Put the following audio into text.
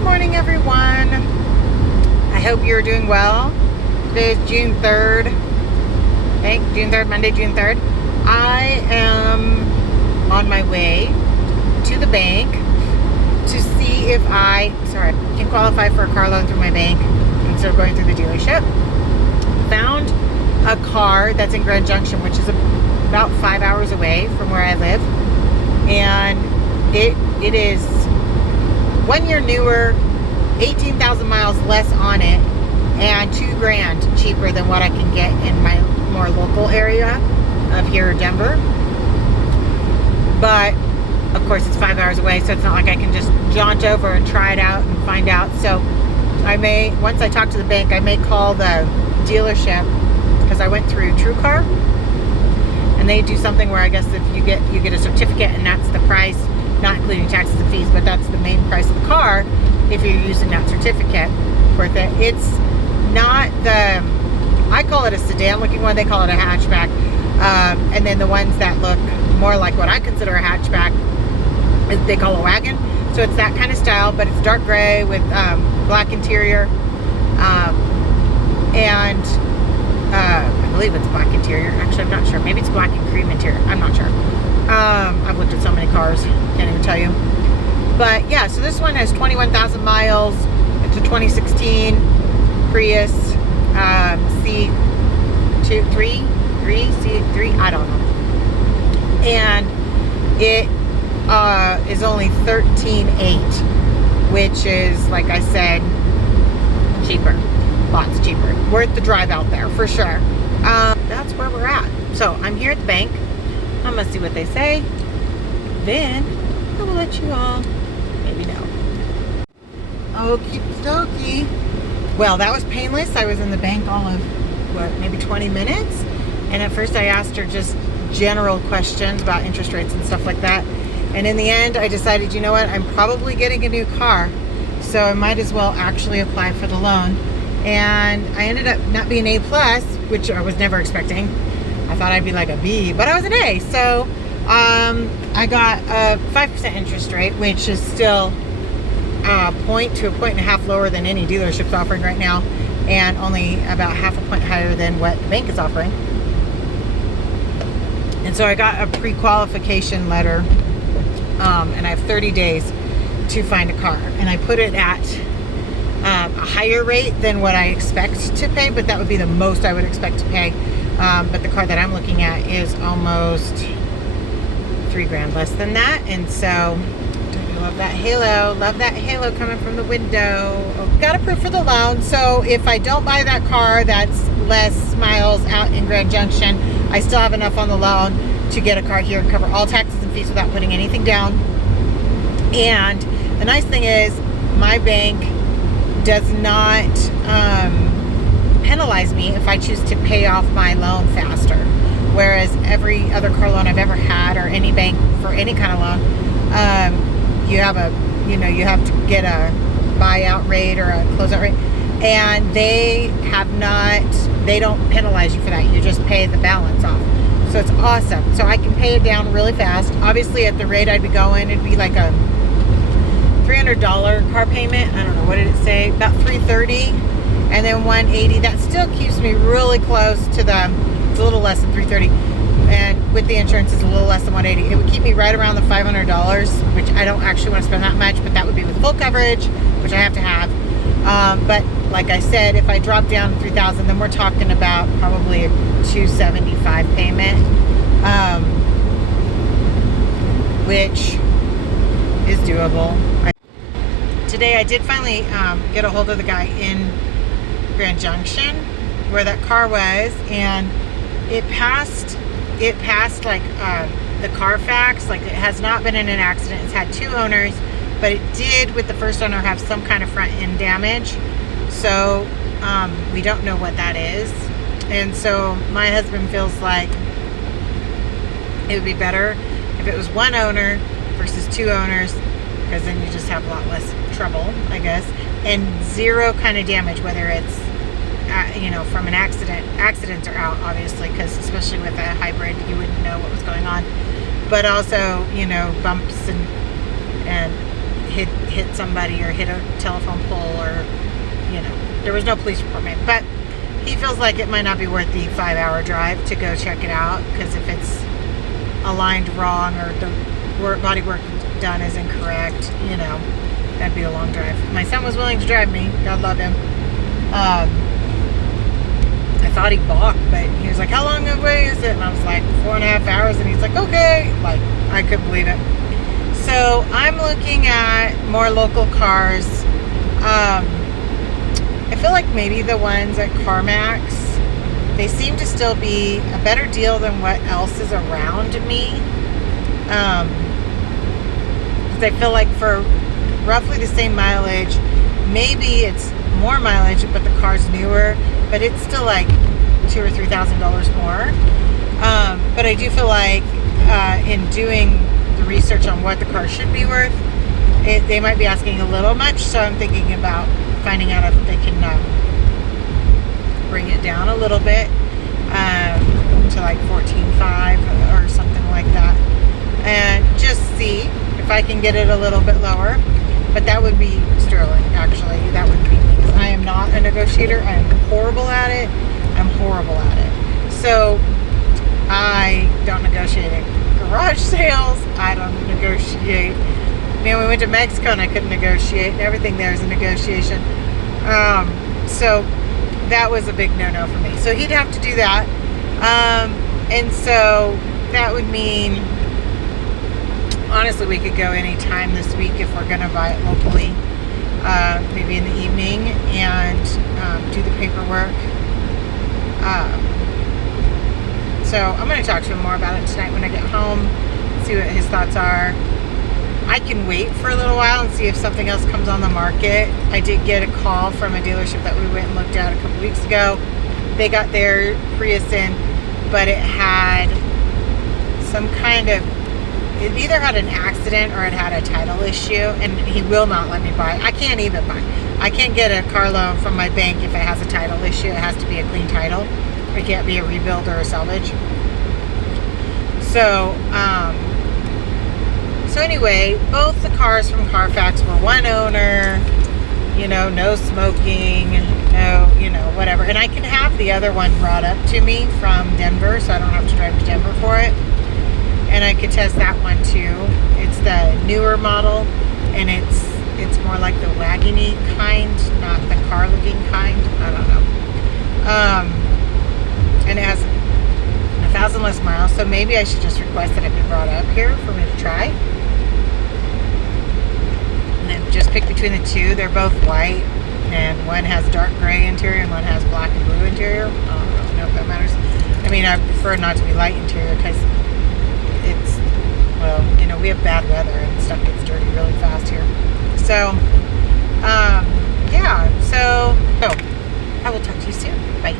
Good morning, everyone. I hope you're doing well. Today is June 3rd. Monday, June 3rd. I am on my way to the bank to see if I can qualify for a car loan through my bank instead of going through the dealership. Found a car that's in Grand Junction, which is about 5 hours away from where I live. And it is 1 year newer, 18,000 miles less on it, and $2,000 cheaper than what I can get in my more local area of here, Denver. But of course it's 5 hours away, so it's not like I can just jaunt over and try it out and find out. So I may, once I talk to the bank, I may call the dealership, because I went through TrueCar, and they do something where I guess if you get a certificate, and that's the price, not including taxes and fees, but that's the main price of the car if you're using that certificate worth it. It's not the, I call it a sedan looking one, they call it a hatchback, and then the ones that look more like what I consider a hatchback, they call a wagon. So it's that kind of style, but it's dark gray with black interior, and I believe it's black interior. Actually, I'm not sure. Maybe it's black and cream interior. I'm not sure. I've looked at so many cars, can't even tell you. But yeah, so this one has 21,000 miles. It's a 2016 Prius C3, I don't know. And it is only $13,800, which is, like I said, cheaper. Lots cheaper. Worth the drive out there, for sure. That's where we're at. So I'm here at the bank. I'm gonna see what they say. Then I will let you all maybe know. Okie dokie. Well, that was painless. I was in the bank all of, what, maybe 20 minutes? And at first I asked her just general questions about interest rates and stuff like that. And in the end, I decided, you know what, I'm probably getting a new car, so I might as well actually apply for the loan. And I ended up not being A+, which I was never expecting. I thought I'd be like a B, but I was an A. So I got a 5% interest rate, which is still a point to a point and a half lower than any dealership's offering right now, and only about half a point higher than what the bank is offering. And so I got a pre-qualification letter, and I have 30 days to find a car. And I put it at a higher rate than what I expect to pay, but that would be the most I would expect to pay. But the car that I'm looking at is almost $3,000 less than that. And so I love that halo. Love that halo coming from the window. Got approved for the loan. So if I don't buy that car that's less miles out in Grand Junction, I still have enough on the loan to get a car here and cover all taxes and fees without putting anything down. And the nice thing is my bank does not penalize me if I choose to pay off my loan faster. Whereas every other car loan I've ever had, or any bank for any kind of loan, you have to get a buyout rate or a closeout rate, and they don't penalize you for that. You just pay the balance off. So it's awesome. So I can pay it down really fast. Obviously at the rate I'd be going, it'd be like a $300 car payment. I don't know, what did it say? About $330, and then $180. That still keeps me really close to it's a little less than $330, and with the insurance it's a little less than $180. It would keep me right around the $500, which I don't actually want to spend that much, but that would be with full coverage, which I have to have. But like I said, if I drop down to $3,000, then we're talking about probably a $275 payment, which is doable. Today I did finally get a hold of the guy in Grand Junction where that car was, and it passed like the Carfax. Like, it has not been in an accident. It's had 2 owners, but it did with the first owner have some kind of front end damage. So we don't know what that is. And so my husband feels like it would be better if it was 1 owner versus 2 owners, because then you just have a lot less trouble, I guess, and 0 kind of damage, whether it's from an accident. Accidents are out, obviously, because especially with a hybrid, you wouldn't know what was going on. But also, bumps and hit somebody or hit a telephone pole, or there was no police report made. But he feels like it might not be worth the 5-hour drive to go check it out, because if it's aligned wrong or the body work done is incorrect, that'd be a long drive. My son was willing to drive me. God love him. I thought he balked, but he was like, how long away is it? And I was like, 4.5 hours. And he's like, okay. Like, I couldn't believe it. So I'm looking at more local cars. I feel like maybe the ones at CarMax, they seem to still be a better deal than what else is around me. Because I feel like for roughly the same mileage, maybe it's more mileage, but the car's newer, but it's still like $2,000 or $3,000 more. But I do feel like in doing the research on what the car should be worth, they might be asking a little much. So I'm thinking about finding out if they can bring it down a little bit to like 14.5 or something like that, and just see if I can get it a little bit lower. But that would be sterling, actually. That would be me, because I am not a negotiator. I am horrible at it. So I don't negotiate at garage sales. I don't negotiate. Man, we went to Mexico and I couldn't negotiate. Everything there is a negotiation. So that was a big no-no for me. So he'd have to do that. And so that would mean, honestly, we could go any time this week if we're going to buy it locally. Maybe in the evening, and do the paperwork. So I'm going to talk to him more about it tonight when I get home, see what his thoughts are. I can wait for a little while and see if something else comes on the market. I did get a call from a dealership that we went and looked at a couple weeks ago. They got their Prius in, but it had some kind of, it either had an accident or it had a title issue, and he will not let me buy it. I can't even buy it. I can't get a car loan from my bank if it has a title issue. It has to be a clean title. It can't be a rebuild or a salvage. So, anyway, both the cars from Carfax were one owner, no smoking, no, whatever. And I can have the other one brought up to me from Denver, so I don't have to drive to Denver for it. And I could test that one too. It's the newer model, and it's more like the wagony kind, not the car looking kind. I don't know. And it has 1,000 less miles, so maybe I should just request that it be brought up here for me to try. And then just pick between the two. They're both white, and one has dark gray interior and one has black and blue interior. I don't know if that matters. I mean, I prefer not to be light interior because it's, well, we have bad weather and stuff gets dirty really fast here. So, yeah, so I will talk to you soon. Bye.